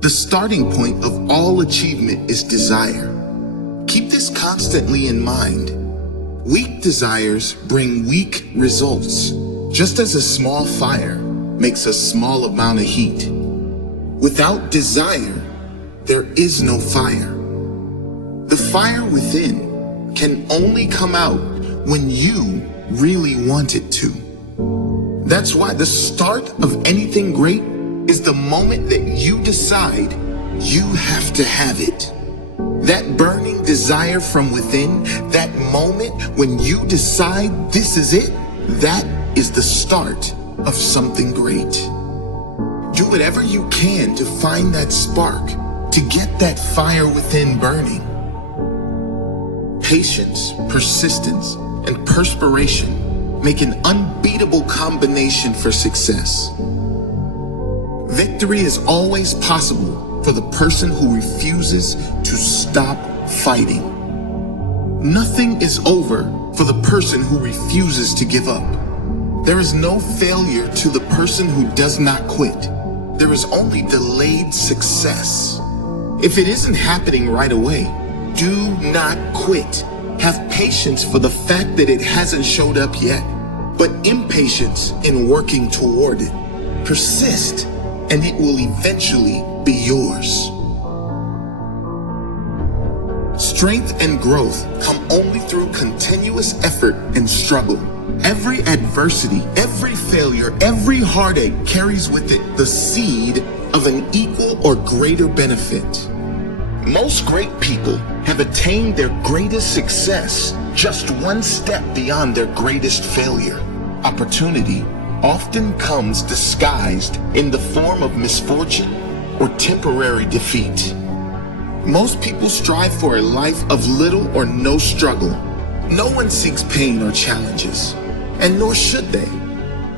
The starting point of all achievement is desire. Keep this constantly in mind. Weak desires bring weak results, just as a small fire makes a small amount of heat. Without desire, there is no fire. The fire within can only come out when you really want it to. That's why the start of anything great is the moment that you decide you have to have it. That burning desire from within, that moment when you decide this is it, that is the start of something great. Do whatever you can to find that spark, to get that fire within burning. Patience, persistence, and perspiration make an unbeatable combination for success. Victory is always possible for the person who refuses to stop fighting. Nothing is over for the person who refuses to give up. There is no failure to the person who does not quit. There is only delayed success. If it isn't happening right away, do not quit. Have patience for the fact that it hasn't showed up yet, but impatience in working toward it. Persist, and it will eventually be yours. Strength and growth come only through continuous effort and struggle. Every adversity, every failure, every heartache carries with it the seed of an equal or greater benefit. Most great people have attained their greatest success just one step beyond their greatest failure. Opportunity often comes disguised in the form of misfortune or temporary defeat. Most people strive for a life of little or no struggle. No one seeks pain or challenges, and nor should they.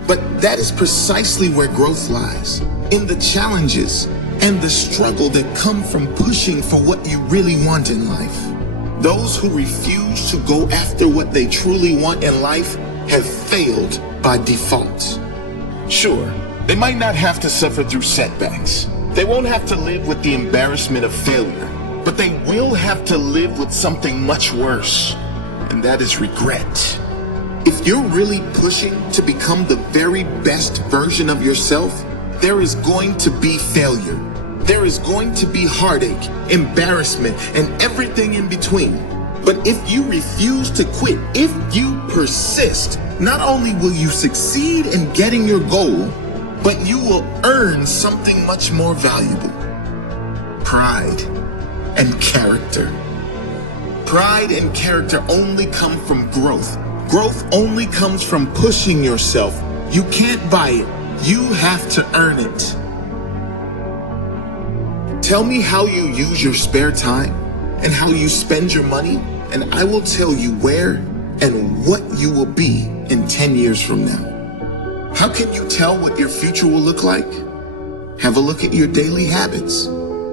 But that is precisely where growth lies, in the challenges and the struggle that come from pushing for what you really want in life. Those who refuse to go after what they truly want in life have failed by default. Sure, they might not have to suffer through setbacks. They won't have to live with the embarrassment of failure, but they will have to live with something much worse, and that is regret. If you're really pushing to become the very best version of yourself, there is going to be failure. There is going to be heartache, embarrassment, and everything in between. But if you refuse to quit, if you persist, not only will you succeed in getting your goal, but you will earn something much more valuable: pride and character. Pride and character only come from growth. Growth only comes from pushing yourself. You can't buy it. You have to earn it. Tell me how you use your spare time and how you spend your money, and I will tell you where and what you will be in 10 years from now. How can you tell what your future will look like? Have a look at your daily habits.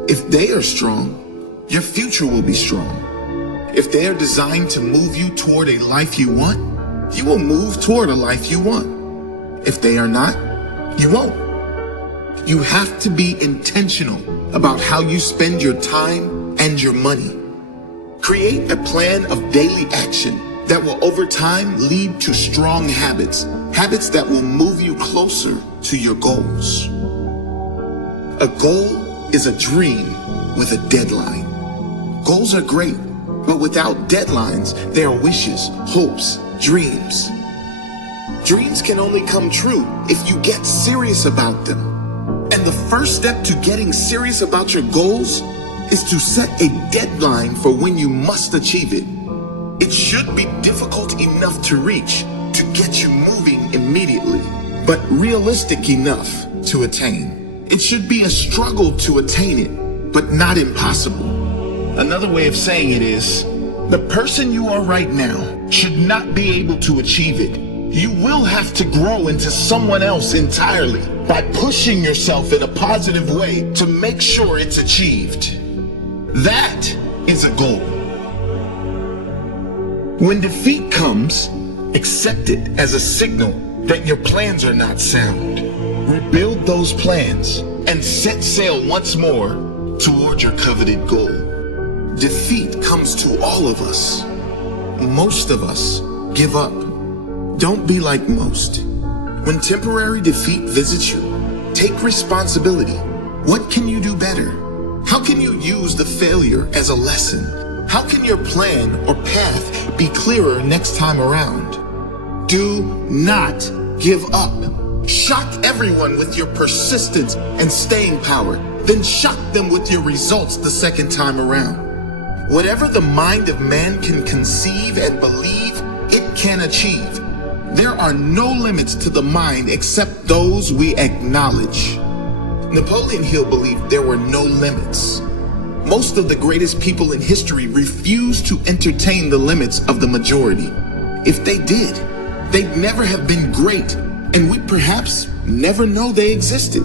If they are strong, your future will be strong. If they are designed to move you toward a life you want, you will move toward a life you want. If they are not, you won't. You have to be intentional about how you spend your time and your money. Create a plan of daily action that will over time lead to strong habits, habits that will move you closer to your goals. A goal is a dream with a deadline. Goals are great, but without deadlines, they are wishes, hopes, dreams. Dreams can only come true if you get serious about them. And the first step to getting serious about your goals is to set a deadline for when you must achieve it. It should be difficult enough to reach to get you moving immediately, but realistic enough to attain. It should be a struggle to attain it, but not impossible. Another way of saying it is, the person you are right now should not be able to achieve it. You will have to grow into someone else entirely by pushing yourself in a positive way to make sure it's achieved. That is a goal. When defeat comes, accept it as a signal that your plans are not sound. Rebuild those plans and set sail once more toward your coveted goal. Defeat comes to all of us. Most of us give up. Don't be like most. When temporary defeat visits you, take responsibility. What can you do better? How can you use the failure as a lesson? How can your plan or path be clearer next time around? Do not give up. Shock everyone with your persistence and staying power, then shock them with your results the second time around. Whatever the mind of man can conceive and believe, it can achieve. There are no limits to the mind except those we acknowledge. Napoleon Hill believed there were no limits. Most of the greatest people in history refused to entertain the limits of the majority. If they did, they'd never have been great, and we'd perhaps never know they existed.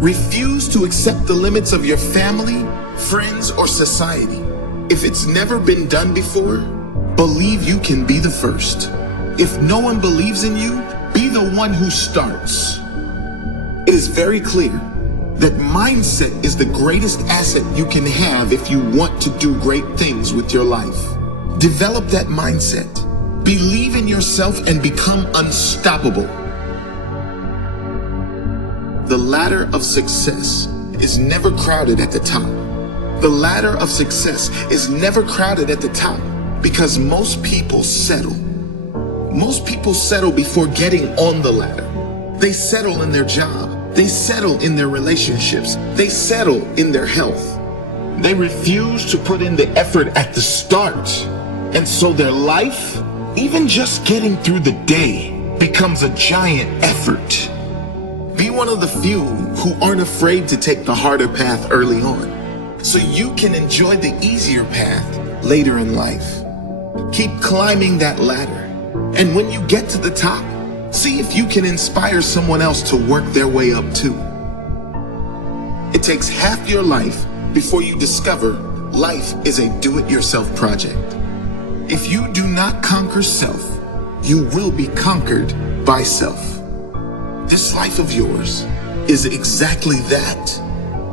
Refuse to accept the limits of your family, friends, or society. If it's never been done before, believe you can be the first. If no one believes in you, be the one who starts. It is very clear that mindset is the greatest asset you can have if you want to do great things with your life. Develop that mindset. Believe in yourself and become unstoppable. The ladder of success is never crowded at the top. The ladder of success is never crowded at the top because most people settle. Most people settle before getting on the ladder. They settle in their job. They settle in their relationships. They settle in their health. They refuse to put in the effort at the start. And so their life, even just getting through the day, becomes a giant effort. Be one of the few who aren't afraid to take the harder path early on, so you can enjoy the easier path later in life. Keep climbing that ladder. And when you get to the top, see if you can inspire someone else to work their way up too. It takes half your life before you discover life is a do-it-yourself project. If you do not conquer self, you will be conquered by self. This life of yours is exactly that,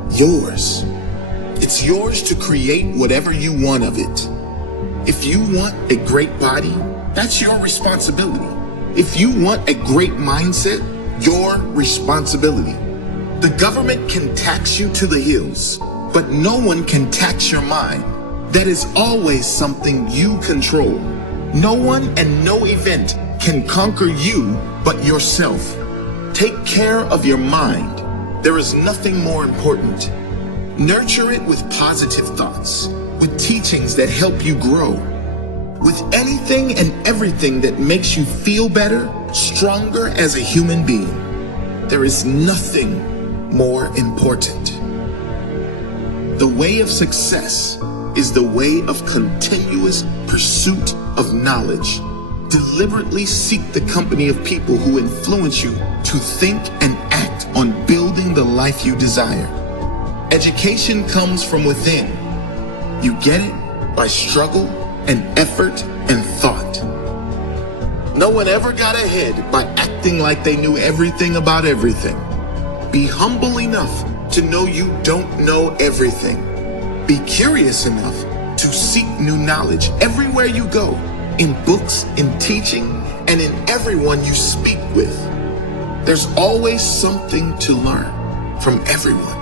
yours. It's yours to create whatever you want of it. If you want a great body, that's your responsibility. If you want a great mindset, your responsibility. The government can tax you to the hills, but no one can tax your mind. That is always something you control. No one and no event can conquer you but yourself. Take care of your mind. There is nothing more important. Nurture it with positive thoughts, with teachings that help you grow, with anything and everything that makes you feel better, stronger as a human being. There is nothing more important. The way of success is the way of continuous pursuit of knowledge. Deliberately seek the company of people who influence you to think and act on building the life you desire. Education comes from within. You get it by struggle and effort and thought. No one ever got ahead by acting like they knew everything about everything. Be humble enough to know you don't know everything. Be curious enough to seek new knowledge everywhere you go, in books, in teaching, and in everyone you speak with. There's always something to learn from everyone.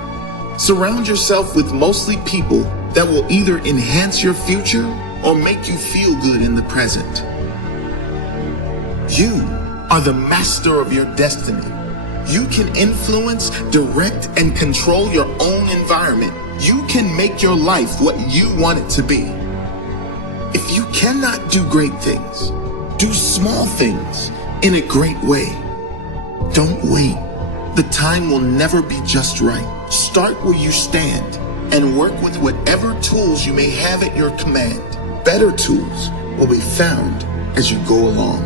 Surround yourself with mostly people that will either enhance your future or make you feel good in the present. You are the master of your destiny. You can influence, direct, and control your own environment. You can make your life what you want it to be. If you cannot do great things, do small things in a great way. Don't wait. The time will never be just right. Start where you stand and work with whatever tools you may have at your command. Better tools will be found as you go along.